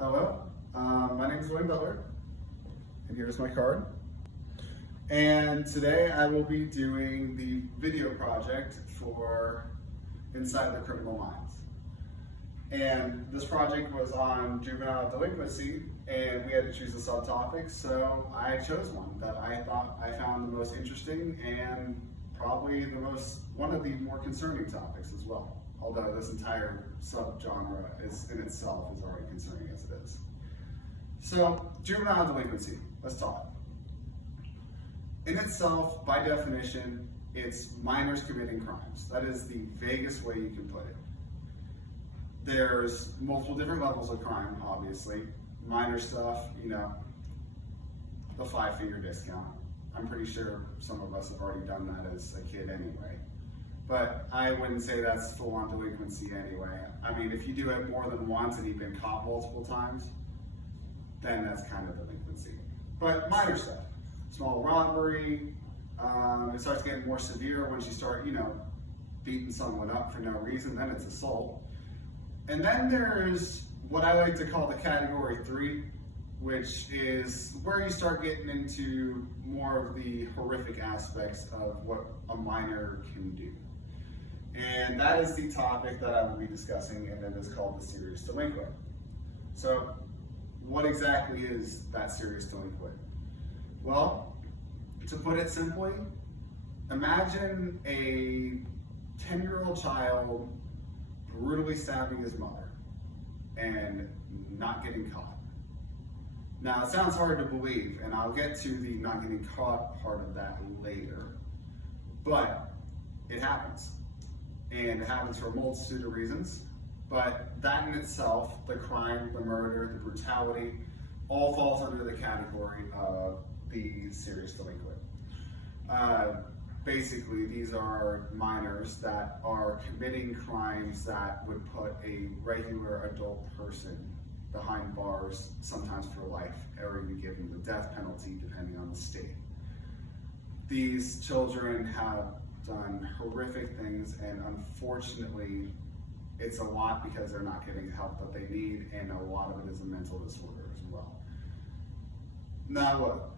Hello, my name is William Butler, and here's my card. And today I will be doing the video project for Inside the Criminal Minds. And this project was on juvenile delinquency, and we had to choose a subtopic, so I chose one that I thought I found the most interesting and probably one of the more concerning topics as well. Although this entire subgenre in itself is already concerning as it is. So, juvenile delinquency, let's talk. In itself, by definition, it's minors committing crimes. That is the vaguest way you can put it. There's multiple different levels of crime, obviously. Minor stuff, the 5-figure discount. I'm pretty sure some of us have already done that as a kid anyway. But I wouldn't say that's full-on delinquency anyway. I mean, if you do it more than once and you've been caught multiple times, then that's kind of delinquency. But minor stuff, small robbery, it starts getting more severe once you start, beating someone up for no reason, then it's assault. And then there's what I like to call the category 3, which is where you start getting into more of the horrific aspects of what a minor can do. And that is the topic that I will be discussing, and it is called the serious delinquent. So, what exactly is that serious delinquent? Well, to put it simply, imagine a 10-year-old child brutally stabbing his mother and not getting caught. Now, it sounds hard to believe, and I'll get to the not getting caught part of that later, but it happens. And it happens for a multitude of reasons, but that in itself, the crime, the murder, the brutality, all falls under the category of the serious delinquent. Basically, these are minors that are committing crimes that would put a regular adult person behind bars, sometimes for life, or even given the death penalty, depending on the state. These children have done horrific things, and unfortunately, it's a lot because they're not getting the help that they need, and a lot of it is a mental disorder as well. Now look,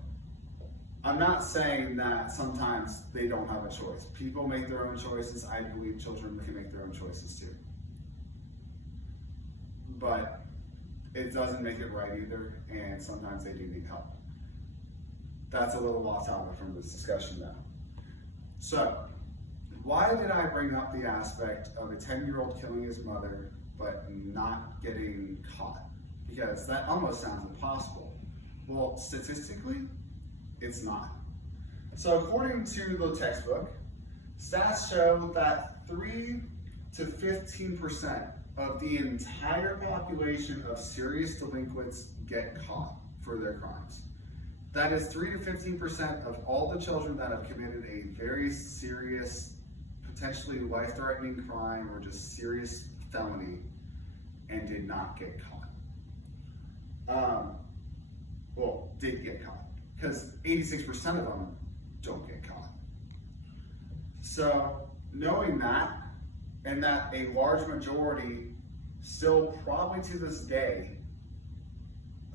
I'm not saying that sometimes they don't have a choice. People make their own choices. I believe children can make their own choices too. But it doesn't make it right either, and sometimes they do need help. That's a little off topic from this discussion now. So, why did I bring up the aspect of a 10-year-old killing his mother but not getting caught? Because that almost sounds impossible. Well, statistically, it's not. So according to the textbook, stats show that 3 to 15% of the entire population of serious delinquents get caught for their crimes. That is 3 to 15% of all the children that have committed a very serious, potentially life-threatening crime or just serious felony and did not get caught. Did get caught, because 86% of them don't get caught. So knowing that, and that a large majority still probably to this day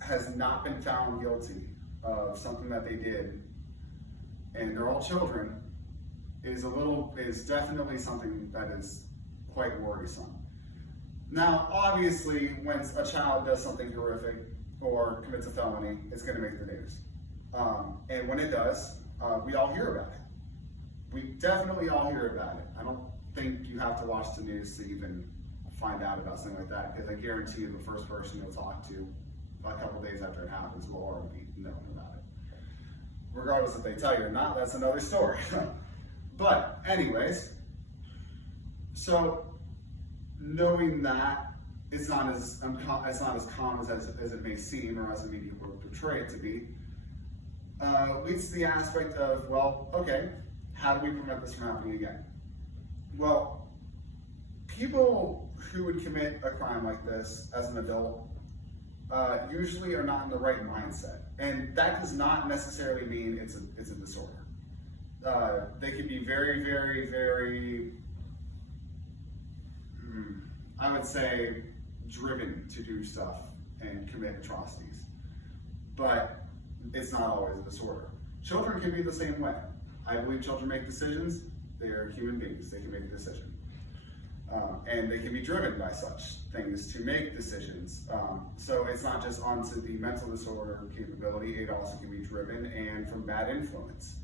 has not been found guilty of something that they did, and they're all children, is definitely something that is quite worrisome. Now, obviously, when a child does something horrific or commits a felony, it's going to make the news. And when it does, we all hear about it. We definitely all hear about it. I don't think you have to watch the news to even find out about something like that, because I guarantee you the first person you'll talk to a couple days after it happens will already be known about it. Regardless if they tell you or not, that's another story. But anyways, so knowing that it's not as common as it may seem, or as the media will portray it to be, leads to the aspect of, well, okay, how do we prevent this from happening again? Well, people who would commit a crime like this as an adult usually are not in the right mindset, and that does not necessarily mean it's a disorder. They can be very, very, very, I would say, driven to do stuff and commit atrocities. But it's not always a disorder. Children can be the same way. I believe children make decisions. They are human beings. They can make a decision. And they can be driven by such things to make decisions. So it's not just onto the mental disorder capability, it also can be driven and from bad influence.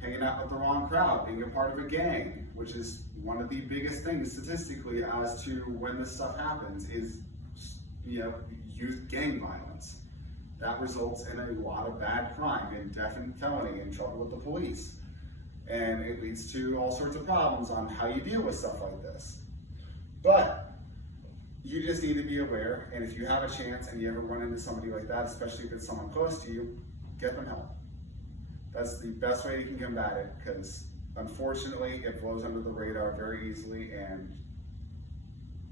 Hanging out with the wrong crowd, being a part of a gang, which is one of the biggest things statistically as to when this stuff happens, is youth gang violence. That results in a lot of bad crime, indefinite felony, and trouble with the police. And it leads to all sorts of problems on how you deal with stuff like this. But you just need to be aware, and if you have a chance and you ever run into somebody like that, especially if it's someone close to you, get them help. That's the best way you can combat it, because unfortunately it blows under the radar very easily, and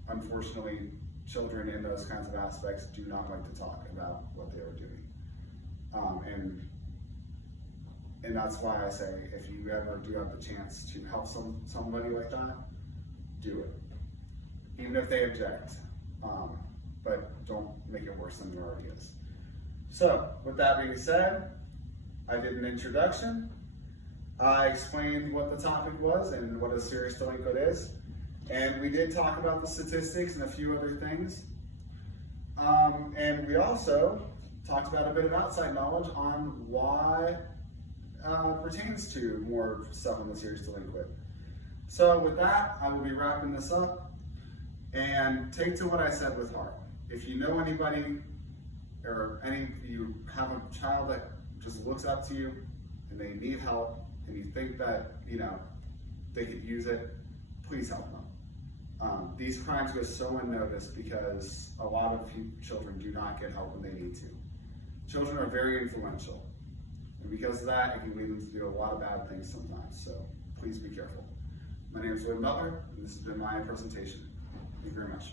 unfortunately children in those kinds of aspects do not like to talk about what they are doing. And that's why I say, if you ever do have the chance to help somebody like that, do it. Even if they object, but don't make it worse than it already is. So, with that being said, I did an introduction. I explained what the topic was and what a serious delinquent is. And we did talk about the statistics and a few other things. And we also talked about a bit of outside knowledge on why pertains to more stuff on the serious delinquent. So with that, I will be wrapping this up. And take to what I said with heart. If you know anybody, or you have a child that just looks up to you and they need help, and you think that they could use it, please help them. These crimes go so unnoticed because a lot of children do not get help when they need to. Children are very influential, and because of that, it can lead them to do a lot of bad things sometimes. So please be careful. My name is William Butler, and this has been my presentation. Thank you very much.